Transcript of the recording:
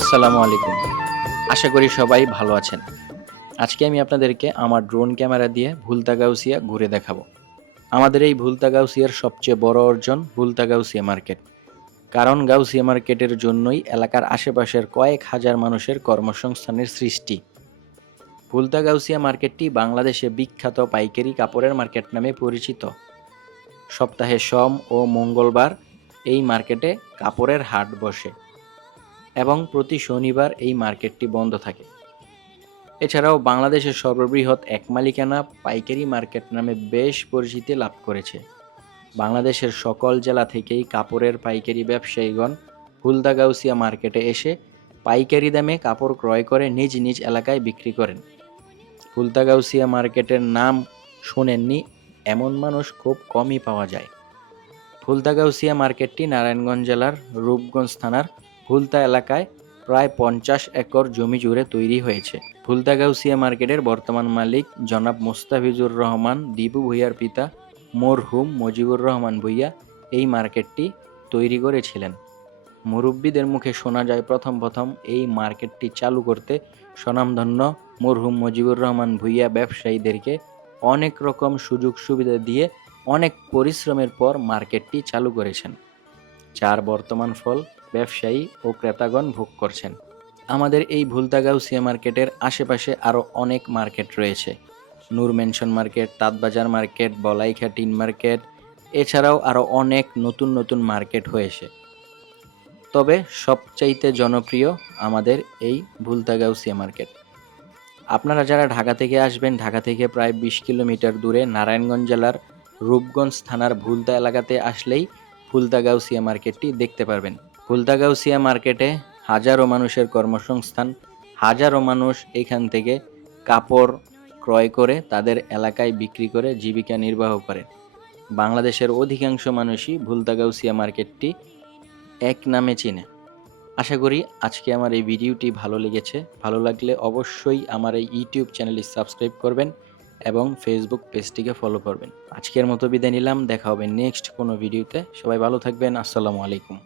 আসসালামু আলাইকুম। আশা করি সবাই ভালো আছেন। আজকে আমি আপনাদেরকে আমার ড্রোন ক্যামেরা দিয়ে ভুলতা গাউসিয়া ঘুরে দেখাবো। আমাদের এই ভুলতা গাউসিয়ার সবচেয়ে বড় অর্জন ভুলতা গাউসিয়া মার্কেট। কারণ গাউসিয়া মার্কেটের জন্যই এলাকার আশেপাশের কয়েক হাজার মানুষের কর্মসংস্থানের সৃষ্টি। ভুলতা গাউসিয়া মার্কেটটি বাংলাদেশে বিখ্যাত পাইকারি কাপড়ের মার্কেট নামে পরিচিত। সপ্তাহে সোম ও মঙ্গলবার এই মার্কেটে কাপড়ের হাট বসে এবং প্রতি শনিবার এই মার্কেটটি বন্ধ থাকে। এছাড়াও বাংলাদেশের সর্ববৃহৎ এক মালিকানা পাইকারি মার্কেট নামে বেশ পরিচিতি লাভ করেছে। বাংলাদেশের সকল জেলা থেকেই কাপড়ের পাইকারি ব্যবসায়ীগণ ভুলতা গাউসিয়া মার্কেটে এসে পাইকারি দামে কাপড় ক্রয় করে নিজ নিজ এলাকায় বিক্রি করেন। ভুলতা গাউসিয়া মার্কেটের নাম শোনেননি এমন মানুষ খুব কমই পাওয়া যায়। ভুলতা গাউসিয়া মার্কেটটি নারায়ণগঞ্জ জেলার রূপগঞ্জ থানার ভুলতা এলাকায় প্রায় 50 একর জমি জুড়ে তৈরি হয়েছে। ভুলতা গাউসিয়া মার্কেটের বর্তমান মালিক জনাব মোস্তাফিজুর রহমান দীপু ভূঁইয়ার পিতা মরহুম মুজিবুর রহমান ভূঁইয়া এই মার্কেটটি তৈরি করেছিলেন। মুরব্বীদের মুখে শোনা যায় প্রথম এই মার্কেটটি চালু করতে স্বনামধন্য মরহুম মুজিবুর রহমান ভূঁইয়া ব্যবসায়ীদেরকে অনেক রকম সুযোগ সুবিধা দিয়ে অনেক পরিশ্রমের পর মার্কেটটি চালু করেছেন, যার বর্তমান ফল ব্যবসায়ী ও ক্রেতাগণ ভোগ করছেন। আমাদের এই ভুলতা গাউসিয়া মার্কেটের আশেপাশে আরও অনেক মার্কেট রয়েছে। Noor mansion market, Tantbazar market, Balaikha tin market, এছাড়াও আরও অনেক নতুন নতুন মার্কেট হয়েছে। তবে সবচাইতে জনপ্রিয় আমাদের এই ভুলতা গাউসিয়া মার্কেট। আপনারা যারা ঢাকা থেকে আসবেন, ঢাকা থেকে প্রায় 20 কিলোমিটার দূরে নারায়ণগঞ্জ জেলার রূপগঞ্জ থানার ভুলতা এলাকাতে আসলেই ভুলতা গাউসিয়া মার্কেটটি দেখতে পারবেন। ভুলতা গাউসিয়া মার্কেটে হাজারো মানুষের কর্মসংস্থান, হাজারো মানুষ এখান থেকে কাপড় ক্রয় করে তাদের এলাকায় বিক্রি করে জীবিকা নির্বাহ করে। বাংলাদেশের অধিকাংশ মানুষই ভুলতা গাউসিয়া মার্কেটটি এক নামে চিনে। আশা করি আজকে আমার এই ভিডিওটি ভালো লেগেছে। ভালো লাগলে অবশ্যই আমার এই ইউটিউব চ্যানেলটি সাবস্ক্রাইব করবেন এবং ফেসবুক পেজটিকে ফলো করবেন। আজকের মতো বিদায় নিলাম, দেখা হবে নেক্সট কোনো ভিডিওতে। সবাই ভালো থাকবেন। আসসালামু আলাইকুম।